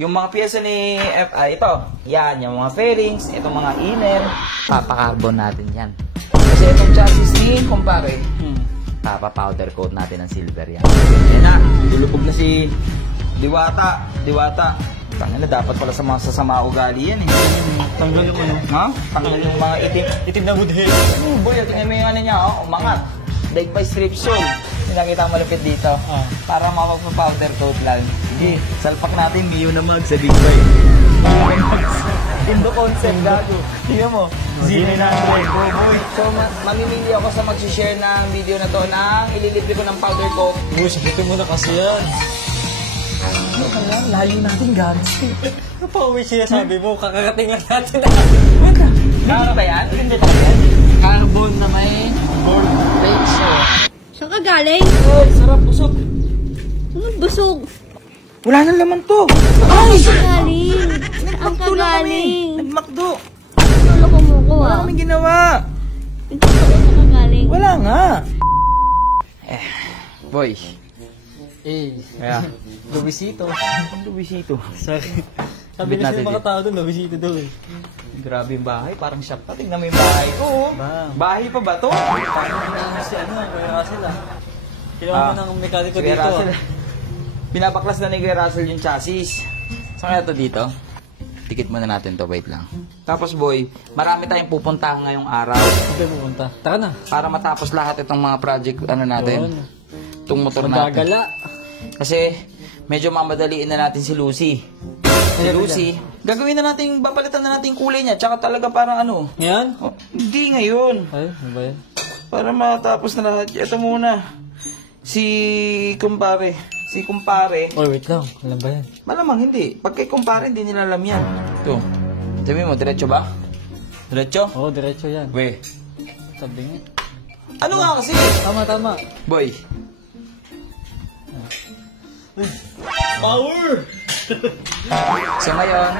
Yung mga piyesa ni FI, ito, yan, yung mga fairings, itong mga inner, papakarbon natin yan. Kasi itong chassis ni kumpare, papa-powder coat natin ng silver yan. Yan na, lulubog na si Diwata. Tangina, dapat pala sa mga sasama ugali yan eh. Tanggal yung ano? Ha? Tanggal yung mga Itim na budhe. Boy, tingnan mo yung ano niya, oh, umangat. Daig by strip soul. Nakita mo malupit dito. Para mapapapowder coat lang. Sige, salpak natin, Mio na mag sa Big Boy. Indo concept, gago. Tingnan mo. Zine na boy. So, mamimili ako sa mag-share ng video na to na ililibre ko ng powder coat. Uy, sabitin mo na kasi yan. Ano ka lang? Layo natin, gags. Ano pa uwi siya sabi mo? Kakarating lang natin na. Kaka ba yan? Hindi ba yan? Carbon na may gold face. Saan ka galing? Oh, sarap, busog. Anong busog? Wala nang laman to. Ay, saan ka galing? Saan ka galing? Nag-McDo. Ano ko mo ko Wala ah? kaming ginawa. Ito ko saan ka galing? Wala nga. Boy. Kaya, Luisito. Luisito. Sorry. Sabi na sila mga tao doon, Luisito daw eh. Grabe yung bahay, parang shop pa. Tingnan mo yung bahay ko. Bahay pa ba to? Si ano, Kuya Russell ah. Kilawa mo ng mekaniko Kuya dito. Russell. Pinapaklas na ni Kuya Russell yung chassis. Saan kaya to dito? Tikit muna natin to, wait lang. Tapos boy, marami tayong pupuntahan ngayong araw. Hindi pupunta. Tara na. Para matapos lahat itong mga project ano natin. Itong motor natin. Magagala. Kasi medyo mamadaliin na natin si Lucy. Si Lucy, gagawin na natin, babalitan na natin yung kulay niya. Tsaka talaga parang ano. Yan? Oh, hindi ngayon. Ay, ano ba yan? Para matapos na lahat. Ito muna. Si kumpare. Oh, wait lang. Alam ba yan? Malamang hindi. Pag kay kumpare, hindi nila alam yan. Ito. Sabi mo, diretso ba? Diretso? Oo, diretso yan. We. Sabi nga. Ano nga kasi? Tama. Boy. Power! So ngayon,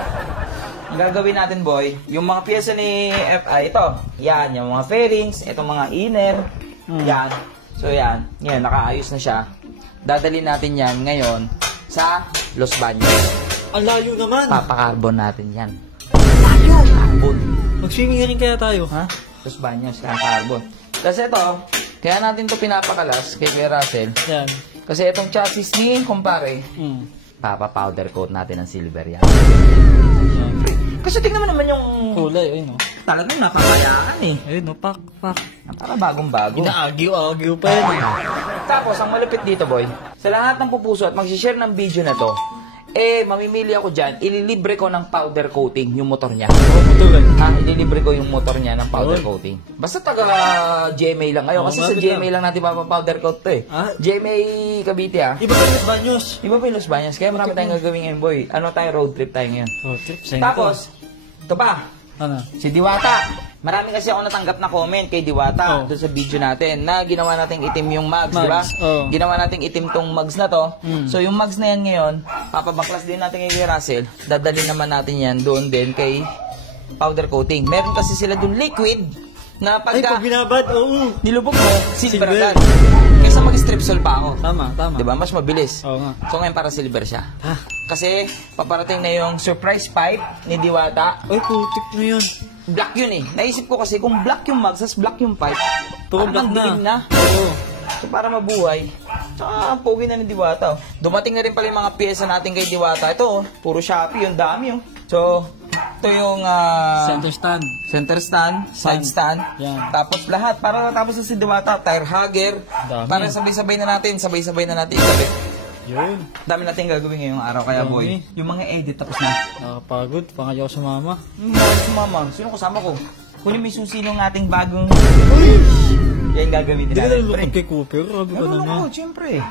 ang gagawin natin boy, yung mga piyesa ni FI, ito, yan, yung mga fairings, itong mga inner, yan. So yan, ngayon, nakaayos na siya. Dadalhin natin yan ngayon sa Los Baños. Ang layo naman! Papakarbon natin yan. Layo! Carbon. Mag-swimming rin kaya tayo. Ha? Los Baños, carbon. Kasi ito, kaya natin to pinapakalas kay Kuya Russell. Yan. Kasi itong chassis ni kumpare, papa-powder coat natin ng silver yan. Kasi tingnan mo naman yung Kulay, ayun o. talagang napapayaan eh. Ayun o, pak. Para bagong-bago. Ina-agyo pa yan eh. Tapos, ang malupit dito boy, sa lahat ng pupuso at mag-share ng video na to, mamimili ako dyan, ililibre ko ng powder coating yung motor niya. Ililibre ko yung motor niya ng powder coating. Basta taga GMA lang ngayon. Kasi sa GMA lang natin powder coat to eh. GMA Cavite ah. Iba pa yung Los Baños. Iba pa yung Los Baños. Kaya marami tayong gagawin ngayon boy. Ano tayo, road trip tayo ngayon. Road trip? Tapos, ito pa. Ano? Si Diwata. Marami kasi ako natanggap na comment kay Diwata doon sa video natin na ginawa nating itim yung mugs, di ba? Ginawa nating itim tong mugs na to. So yung mugs na yan ngayon, papabaklas din natin kay Russell. Dadalhin naman natin yan doon din kay powder coating. Meron kasi sila doon liquid na Ay, pag binabad, oo. nilubog mo, silver agad. Kaysa mag-strip sol pa ako. Tama. Di ba? Mas mabilis. Oo nga. So ngayon para silver siya. Kasi paparating na yung surprise pipe ni Diwata. Ay, putik na yun. Black yun eh. Naisip ko kasi kung black yung mugs, tas black yung pipe, Puro parang black dilim na. Oo. So para mabuhay. Tsaka pogi na ni Diwata. Dumating na rin pala yung mga pyesa natin kay Diwata. Ito, puro Shopee, yung dami yung. So, ito yung center stand, side stand. Yan. Tapos lahat, para natapos na si Diwata, tire hugger. Dami. Para sabay-sabay na natin itabi. Yun. Dami natin gagawin ngayong araw kaya boy. Yung mga edit tapos na. Nakapagod. Pangayaw sa mama. Sumama. Sino kasama ko? Kunin mo yung susi ng ating bagong... Yan gagamitin Hindi ka natin. nalulukod kay Cooper. Rabi ka na na. Siyempre,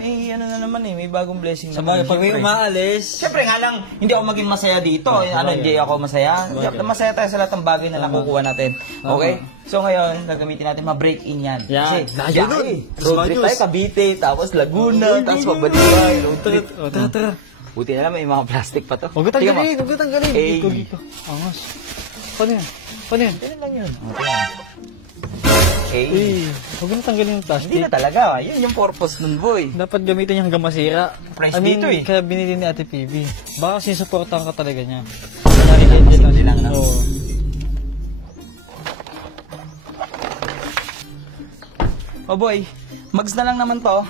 may ano na naman eh. May bagong blessing Sa naman. bagay, pag may umaalis. Siyempre nga lang, hindi ako maging masaya dito. Hindi ako masaya. Masaya tayo sa lahat ng bagay na nakukuha natin. Okay? So ngayon, gagamitin natin ma-break in yan. Kasi layo nun. Road trip tayo, Cavite, tapos Laguna, tapos Pabaliway, road trip. Tara. Buti na lang may mga plastic pa to. Huwag ka tanggalin. Dito. Angas. Paano yan? Ganun lang yun. GMA. Huwag mo tanggalin yung plastic. Hindi na talaga. Yun yung purpose nun, boy. Dapat gamitin niya hanggang masira. Price dito eh. Kaya binili ni Ate PB. Baka sinusuportahan ka talaga niya. Simple lang, no? Oo. Oh boy, mags na lang naman to.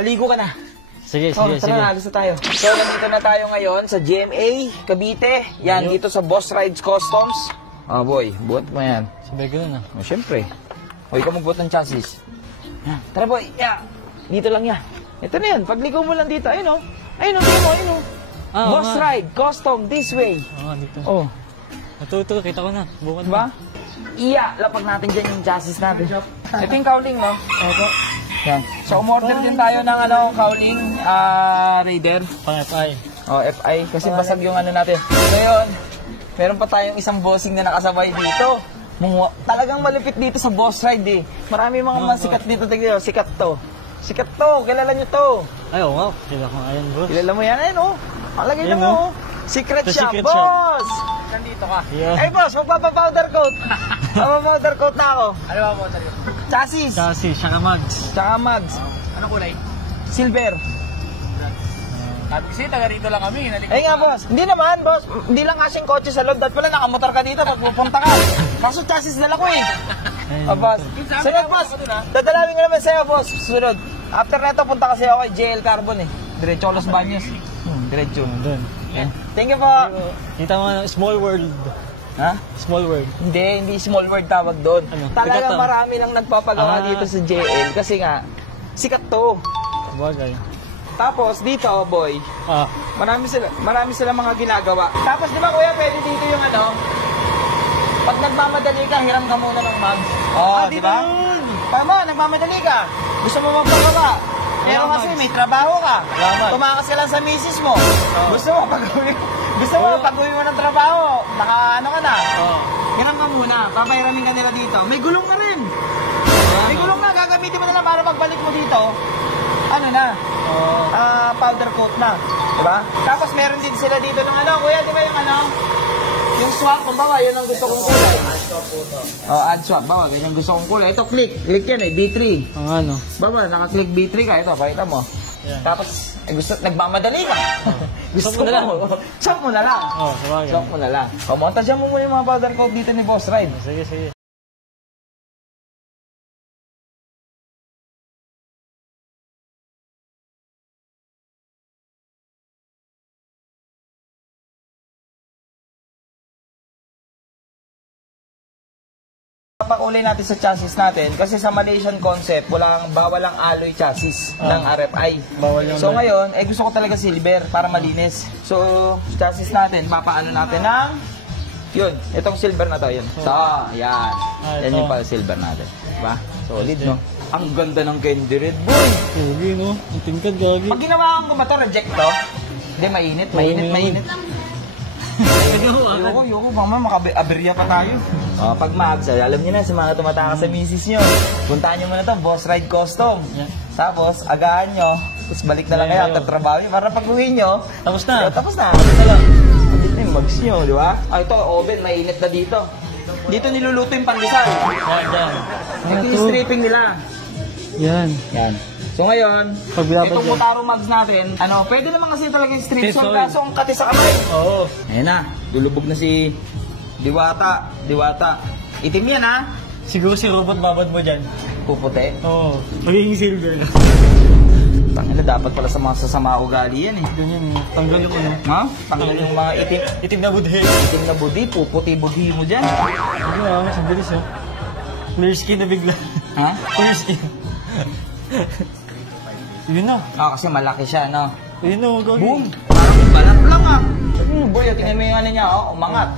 Maligo ka na. Sige, So, sige, sige. tara na, alis na tayo. So, nandito na tayo ngayon sa GMA, Cavite. Yan, dito sa Boss Rides Customs. Oh boy, buhat mo yan. Sabay ganun ah. Oh, syempre. O, ikaw magbuhat ng chassis. Yan. Tara boy, dito lang yan. Ito na yan, pagligo mo lang dito. Ayun o. Ayun o, ayun o. Boss Ride Custom, this way. Dito. Oh, Ito, kita ko na. Bukan diba? Lapag natin dyan yung chassis natin. Ito yung cowling, no? Ito. Yan. So, umorder din tayo ng cowling Raider. Pang FI. Oh, FI. Kasi basag yung natin. Ngayon, meron pa tayong isang bossing na nakasabay dito. Talagang malupit dito sa Boss Ride eh. Marami mga sikat dito. Tignan, sikat to. Sikat to. Kilala nyo to. Ay, oo nga. Kilala ko nga yan, bro. Kilala mo yan, ayun oh. Palagay Yan, na mo. oh. Secret The shop, secret boss! Nandito ka. Yeah. Ay, boss, magpapa-powder coat. Magpapa-powder coat na ako. Ano ba powder yun? Chassis. Chassis, saka mags. Tsaka mags. Ano kulay? Silver. Sabi kasi taga rito lang kami. Ay nga, boss. Hindi naman, boss. Hindi lang kasing kotse sa loob. Dahil pala nakamotor ka dito pag pupunta ka. Kaso chassis dala ko eh. Boss. Sunod, boss. Dadalawin ko naman sa'yo, boss. Sunod. After neto, punta kasi ako kay JL Carbon eh. Diretso Los Baños. Diretso. Doon. Thank you po. Kita mo, small world. Ha? Small world. Hindi small word tawag doon. Ano? Talaga Sikat to. marami nang nagpapagawa dito sa JL kasi nga, sikat to. Bagay. Tapos dito, boy, marami sila mga ginagawa. Tapos di ba kuya, pwede dito yung pag nagmamadali ka, hiram ka muna ng mags. Di ba? Tama, nagmamadali ka. Gusto mo magpagawa. Pero kasi may trabaho ka. Tumakas ka lang sa misis mo. Gusto mo pag-uwi mo ng trabaho. Naka ka na. Hiram ka muna. Papahiramin ka nila dito. May gulong na rin. May gulong na. Gagamitin mo na lang para pagbalik mo dito. Powder coat na. Diba? Tapos meron din sila dito ng kuya, di ba yung swap, kumbawa, yun ang gusto kong kulay. Add swap, bawa, ganyan gusto kong kulay. Ito, click yan eh, B3. Bawa, naka-click B3 ka, ito, pakita mo. Yeah. Tapos, nagmamadali ka. Swap mo na lang. Swap mo na lang. Sabagay. Swap mo na lang. Montasyan mo muna yung mga powder coat dito ni Boss Ride. Sige, sige. Papakulay natin sa chassis natin kasi sa Malaysian concept, bawal ang alloy chassis ng RFI. Bawal yung so ngayon, gusto ko talaga silver para malinis. So, chassis natin, papaano natin ng itong silver na to, yun. So, yan. Yan yung pala silver natin. Diba? Solid, no? Ang ganda ng candy red, boy! Sige, no? Ang tingkad, gagi. Pag ginawa ko ba ito, reject to? Hindi, mainit. Ayoko, mama, makaberya pa tayo. Pag mags, alam niyo na, sa mga tumatakas sa misis nyo, puntahan nyo muna ito, Boss Ride Custom. Tapos, agahan nyo, tapos balik na lang kayo after trabaho. Para pag uwi nyo, Tapos na. Tapos na lang. Hindi na yung mags nyo, di ba? Ito, oven, mainit na dito. Dito niluluto yung pandesal. Ito yung stripping nila. Yan. So ngayon, Pag binabad itong yan. Motaro mags natin, pwede naman kasi talaga yung strip Strip zone, zone. kaso ang kati sa kamay. Oo. Ayan na, dulubog na si Diwata. Itim yan ha? Siguro si robot babad mo dyan. Puputi. Oo. Magiging silver na. Tangina, dapat pala sa mga sasama ugali yan eh. Ganyan, tanggal yung ano. Ha? Tanggal yung mga Itim na budhe. itim na budi, puputi budi mo dyan. Ano nga, mas bilis oh. Clear skin na bigla. Ha? Clear skin. Yun na. Kasi malaki siya, no? Yun na, gagi. Boom! Parang balat lang ah. Boy, tingnan mo yung niya, umangat.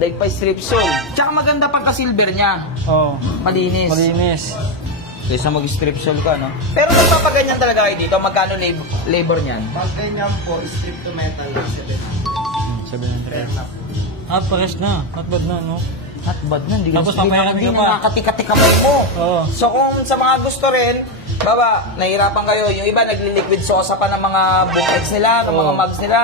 Daig pa strip sole. Tsaka maganda pagka-silver niya. Oo. Malinis. Malinis. Kaysa mag-strip sole ka, no? Pero nagpapaganyan talaga kayo dito. Magkano labor niyan? Pag ganyan po, strip to metal. 700. Pares na. Not bad na, no? Not bad na. Tapos papayaran ka pa. Nakakatika-tikapay mo. Oo. So kung sa mga gusto rin, nahihirapan kayo. Yung iba nagliliquid sosa pa ng mga bookets nila, ng mga mugs nila.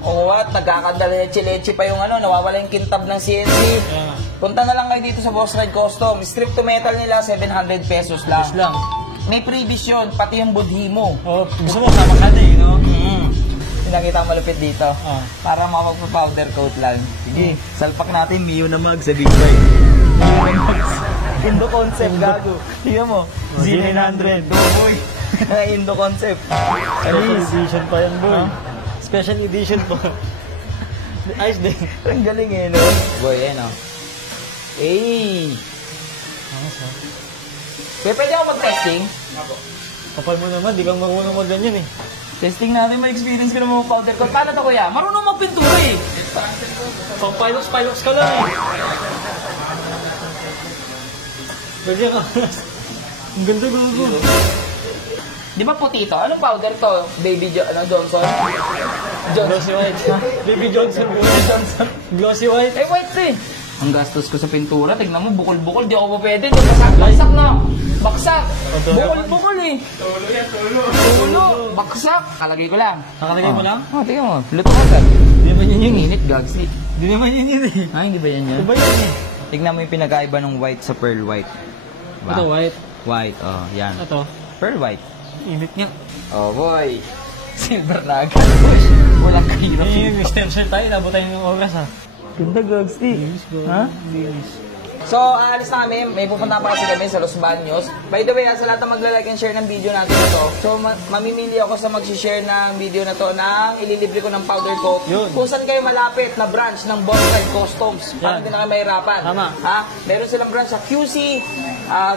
O what? Nagkakadaleche-leche pa yung nawawala yung kintab ng CNC. Yeah. Punta na lang kayo dito sa Boss Ride Custom. Strip to metal nila, 700 pesos lang. Yes lang. May freebies yun, pati yung budhi mo. Oh, gusto mo sama ka na eh, no? Pinakita malupit dito. Para mapagpa-powder coat lang. Sige, salpak natin, Mio na mag sa Big Bike. Indo concept, gago. Tingnan mo, Z900. Boy. Indo concept. Special edition pa yan, boy. Special edition po. Ayos din. Ang galing eh, no? Boy, Eh! Pwede ako mag-testing? Kapal mo naman, di kang marunong mo ganyan eh. Testing natin, may experience ka na mga powder coat. Paano to, kuya? Marunong magpintura eh. Pang pilots ka lang eh. Pwede ka. Ang ganda gulo. Di ba puti ito? Anong powder to? Baby Johnson? Glossy white. Baby Johnson. Johnson. Glossy white. Eh, white eh. Ang gastos ko sa pintura, tignan mo, bukol-bukol, di ako pa pwede. Di baksak na. Baksak. Bukol-bukol eh. Tulo. Baksak. Kalagay ko lang. Nakalagay mo lang? Oh, tingnan mo. Luto ka agad. Di naman yun yun eh. Init, gagsi. Di naman yun yun eh. Ah, hindi ba yan yan? Di ba yun eh? Tignan mo yung pinagkaiba ng white sa pearl white. Diba? Ito white. White, oh, yan. Ito. Pearl white. Init nga. Oh, boy. Silver na agad. Walang kahirap. Eh, stem cell tayo. Nabot tayo ng oras ha. Ganda, gagsi. Ha? So, aalis na kami. May pupunta pa kasi kami sa Los Baños. By the way, sa lahat ng magla-like and share ng video natin ito. So, mamimili ako sa mag-share ng video na to na ililibre ko ng powder coat. Yun. Kung saan kayo malapit na branch ng Boss Ride Customs. Para hindi na kayo mahirapan. Tama. Ha? Meron silang branch sa QC,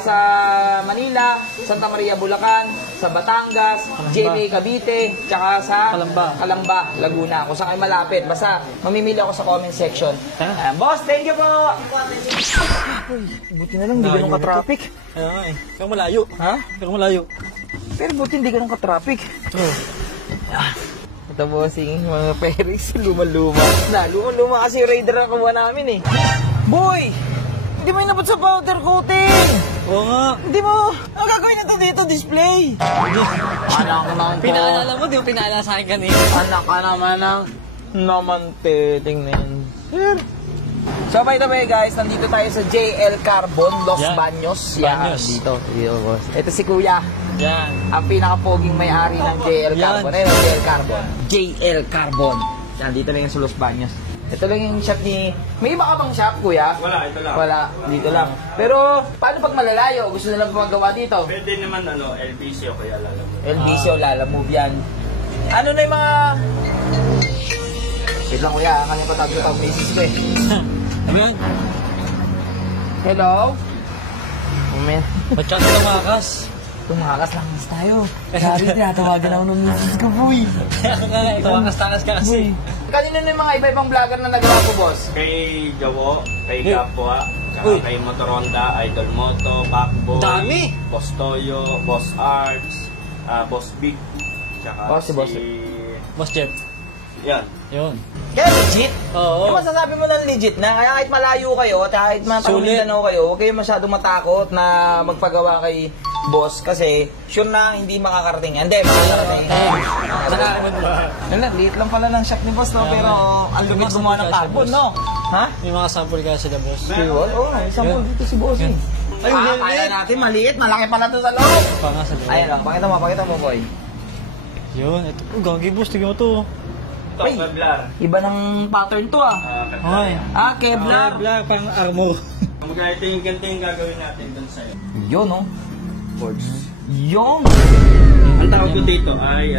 sa Manila, Santa Maria, Bulacan, sa Batangas, JB Cavite, tsaka sa Calamba, Laguna. Kung saan kayo malapit. Basta, mamimili ako sa comment section. Boss, thank you po! Buti na lang, hindi ganun ka-traffic. Ayun nga eh. Kaya malayo. Ha? Kaya malayo. Pero buti hindi ganun ka-traffic. Ito bossing, mga Perix, luma-luma. Luma-luma kasi yung Raider ang kuha namin eh. Boy! Hindi mo inabot sa powder coating! Oo nga. Hindi mo! Ang gagawin na to dito, display! Anak ka naman to. Pinaalala mo, di mo pinaalala sa akin kanina. Anak ka naman ng namantiting. Sir! So by the way guys, nandito tayo sa JL Carbon, Los Baños. Yan, dito boss. Ito si Kuya. Yan. Ang pinaka-poging may-ari ng JL Carbon. Ayun, JL Carbon. JL Carbon. Yan, dito lang yung sa Los Baños. Ito lang yung shop ni... May iba ka bang shop, Kuya? Wala, ito lang. Wala, dito lang. Pero, paano pag malalayo? Gusto nila magawa dito? Pwede naman LBC o kaya Lalamove. LBC o Lalamove yan. Ano na yung mga... Wait lang, Kuya. Kanya pa tawag basis ko eh. Ayun. Hello? Moment. Ba't siya tumakas? Tumakas lang tayo. Sabi, tinatawagan ako ng misis ko, boy. Ako nga, tumakas-takas ka kasi. Kanino na yung mga iba-ibang vlogger na nagawa ko, boss? Kay Jawo, kay Gapwa, saka kay Motoronda, Idol Moto, Backboy, Dami! Boss Toyo, Boss Arts, Boss Big, saka Si Boss. Boss Jeff. Yan. Yun. Kaya legit? Oo. Yung masasabi mo na legit na, kaya kahit malayo kayo, at kahit matawin-tanaw kayo, huwag kayo masyadong matakot na magpagawa kay boss kasi sure na hindi makakarating. Hindi, makakarating. Nakakaman ba? Wala, liit lang pala ng shop ni boss, no? Pero ang lupit gumawa ng carbon, no? Ha? May mga sample kaya sila, boss. Oo, isang mo dito si boss, eh. Ayun, Kaya natin, maliit, malaki pala to sa loob. Pa nga sa loob. Ayan lang, pakita mo, boy. Yun, ito. Gagi, boss. Tignan mo to. Ito, Uy. Kevlar. Iba ng pattern to, ah. Hoy. Kevlar. Kevlar, pang armor. Ito yung ganito yung gagawin natin dun sa'yo. Yun, no? Ports. Yun! Ang tawag ko dito ay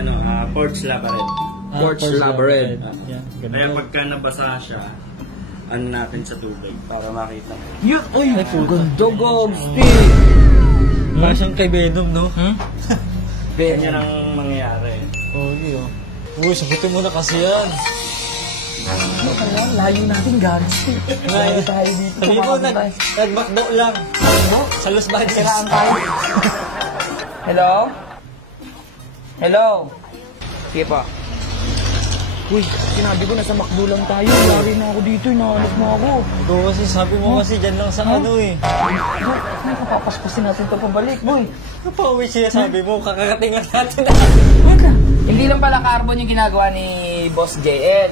Ports Lava Red. Porch Lava Red. Yan, Kaya ganun. pagka nabasa siya, ano natin sa tubig para makita. Yun! Uy! Ganda, gobsti! Parang siyang kay Venom, no? Ganyan ang mangyayari. Okay, oh. Uy, sagutin mo na kasi yan. Layo natin, gobsti. Layo tayo dito. Sabi mo, nagmakdo lang. Sa Los Baños. Kailangan tayo. Hello? Hello? Sige pa. Uy, sinabi ko nasa McDo lang tayo. Lari na ako dito, hinahanap mo ako. Ito kasi, sabi mo kasi dyan lang sa ano eh. Ay, kapapaspasin natin ito pabalik, boy. Napauwi siya, sabi mo, kakakatingan natin na. Hindi lang pala carbon yung ginagawa ni Boss JL.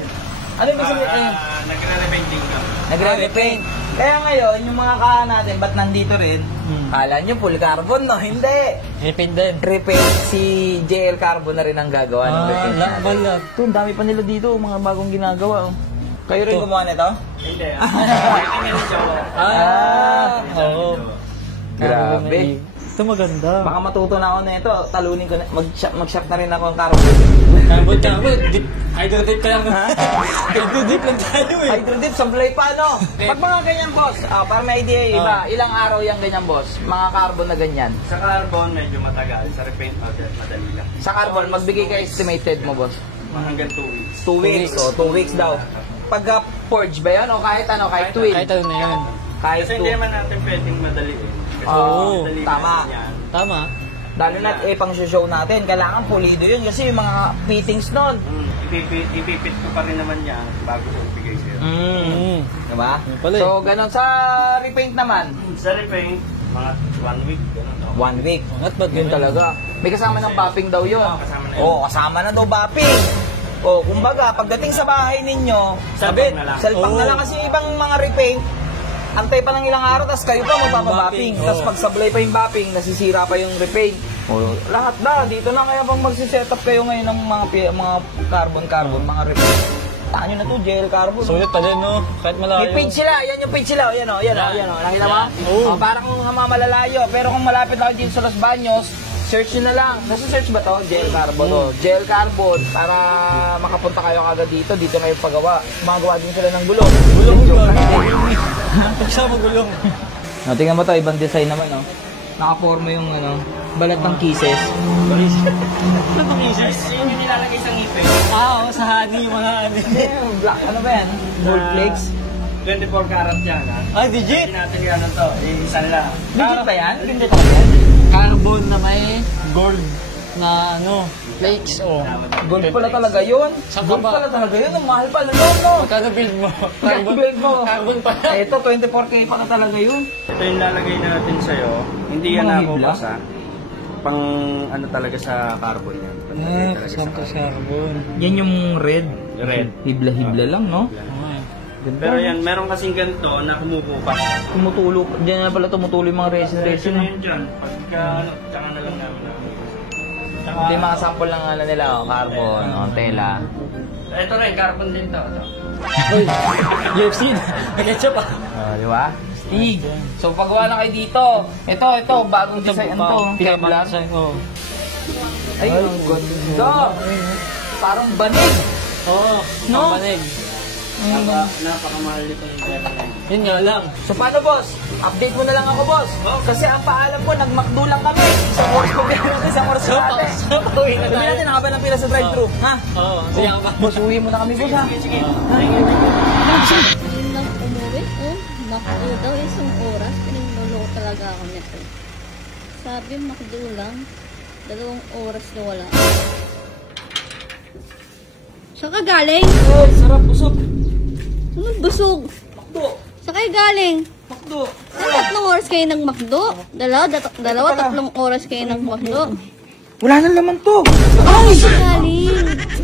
Ano ibig sabihin? Nagre-repainting ka. Nagre-repaint. Kaya ngayon, yung mga natin, ba't nandito rin? Kala nyo, full carbon, no? Hindi. Repaint din. Repaint, si JL Carbon na rin ang gagawa ng repaint. Lakbal. Ito, ang dami pa nila dito, mga bagong ginagawa. Oh. Kayo rin Ito. gumawa nito? Hindi. Medyo. Oo. Grabe. Ito maganda. Baka matuto na ako na ito. Talunin ko na, mag-shop na rin ako ng carbon. Carbon. Hydro-dip ka lang. Hydro-dip lang tayo eh. Hydro-dip, sablay pa, no? Pag mga ganyan, boss, para may idea, iba, ilang araw yung ganyan, boss? Mga carbon na ganyan. Sa carbon, medyo matagal. Sa repaint, madali lang. Sa carbon, magbigay ka estimated mo, boss? Hanggang 2 weeks. 2 weeks, o 2 weeks daw. Pag forge ba yan? O kahit ano, kahit twin? Kahit ano na yan. Kahit Kasi two. hindi naman natin pwedeng madali eh. Kasi Oo, madali tama. naman yan. Tama. Lalo na pang show natin, kailangan pulido yun kasi yung mga fittings nun. Ipipit ko pa rin naman yan bago ko ibigay sa'yo. Diba? Pala eh. So, ganun. Sa repaint naman, Sa repaint, mga 1 week. Ganun, no? 1 week. Angat ba Yun talaga. May kasama ng bapping daw yun. Kasama na yun. Oo, kasama na daw bapping. O, kumbaga, pagdating sa bahay ninyo, Salpak na lang. Salpak na lang kasi ibang mga repaint, antay pa ng ilang araw, tapos kayo pa magpapabapping. Bapping, Tapos oo. pag sablay pa yung bapping, nasisira pa yung repaint. O, lahat na, dito na kaya bang magsiset up kayo ngayon ng mga carbon, mga repaint. Taan nyo na to, JL Carbon. Sulit pa din, no? Kahit malayo. May page sila, yan yung page sila, yan o, nakita mo? Oo. Parang mamalalayo, pero kung malapit ako dito sa Los Baños, search nyo na lang. Nasa-search ba to? Gel Carbon to. Gel Carbon, para makapunta kayo kagad dito na yung paggawa. Gumagawa din sila ng gulong. Gulong. Pagsama gulong. No, tingnan mo to, ibang design naman, no? Nakaporma yung, balat ng kisses. Ano bang isip? Yun yung nilalagay sa ngipin. Oo, sa honey, mga honey. Black, ano ba yan? Gold flakes? 24 karat yan, ha? Ay, digit! Hindi natin gano'n to. Isa lang. Legit ba yan? Legit ba yan? Carbon na may gold na flakes o. Gold pala talaga yun. Saan Gold ka ba? pala talaga yun. Ang mahal pala nun, no? Magkano build mo? Carbon blade mo. Carbon pa. Ito, 24K pa na talaga yun. Ito yung lalagay natin sa'yo. Hindi yan Mga ako hibla? basa. Pang ano talaga sa carbon yan. Panlagay talaga sa Santos carbon. carbon. Yan yung red. Red. Hibla-hibla lang, no? Pero yan, meron kasing ganito na kumukupas. Tumutulo. Diyan na pala tumutulo yung mga resin-resin. na yun dyan. Pagka ano, tsaka na lang namin na. Tsaka, Ito yung mga sample ng nila, carbon, tela. Ito rin, carbon din to. Uy, UFC na. Nag-ketchup ah. Di ba? Stig. So, pagawa na kayo dito. Ito, bagong design. Ito, Kevlar. Oo. Ay, ang ganda. Parang banig. Oo, No? pampanig. Napakamahal nito yung pera na yun. Yun nga lang. So, paano, boss? Update mo na lang ako, boss. Kasi ang paalam ko, nagmakdo lang kami. Isang oras ko gano'n, isang oras ko natin. So, pauwi na Sabi tayo. natin, nakaba ng pila sa drive-thru. Ha? Oo, sige ka pa. Boss, uwi mo na kami, boss, ha? Yun lang umuwi. Oh, makdo daw isang oras. Pinaglulo talaga ako nito. Sabi, makdo lang. 2 oras na wala. Saan ka galing? Oh, sarap, busog. Anong busog? Makdo. Saan kayo galing? Makdo. 3 oras kayo ng makdo? Dalawa, 3 oras kayo ng makdo? Wala na laman to. Ay! Saan ka galing?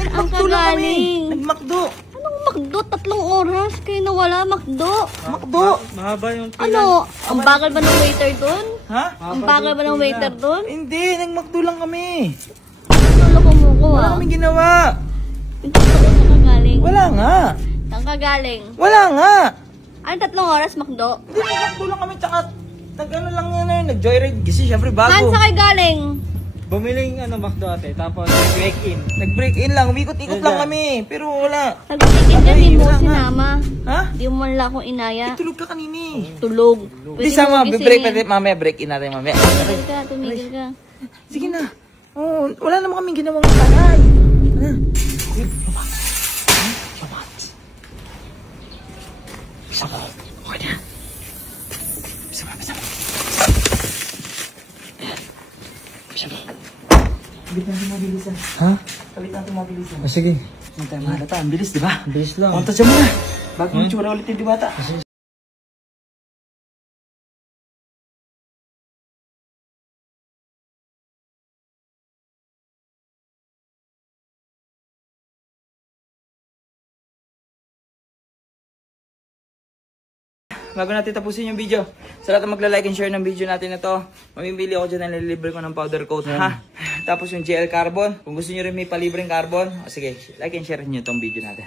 Saan ka galing? Nagmakdo. Anong makdo? 3 oras kayo nawala makdo? Makdo. Mahaba yung Ano? Ang bagal ba ng waiter doon? Ha? Ang bagal ba ng waiter doon? Hindi, nagmakdo lang kami. Ano ko mo ko Wala ah? kaming ginawa. Ito ko saan ka galing? Wala nga. Saan ka galing? Wala nga. Ano 3 oras makdo? Hindi, nagmakdo lang kami, tsaka nag-ano lang yun, nag-joyride. Kasi syempre Saan bago. sa kayo galing? Bumiling McDo ate, tapos break in. Nag-break in lang, umikot-ikot lang kami. Pero wala. Nagtitigil ka, di mo wala nga. sinama. Ha? Di mo man lang akong inaya. Tulog ka kanini. Tulog. Hindi sama, break natin mamaya, break in natin mamaya. Tumigil ka. Sige na. Oh, wala naman kaming ginawang taray. Ano? Sama. Okay na. Sama. Kalit natin mabilisan. Ha? Kalit natin mabilisan. Sige. Ang tayo mahalata. Ang bilis, di ba? Ang bilis lang. Punta siya muna. Bago yung tsura ulit yung dibata. bago natin tapusin yung video. Sa lahat ng magla-like and share ng video natin na to, mamimili ako dyan na nililibre ko ng powder coat, ha? Tapos yung GL Carbon, kung gusto nyo rin may palibreng carbon, o sige, like and share nyo tong video natin.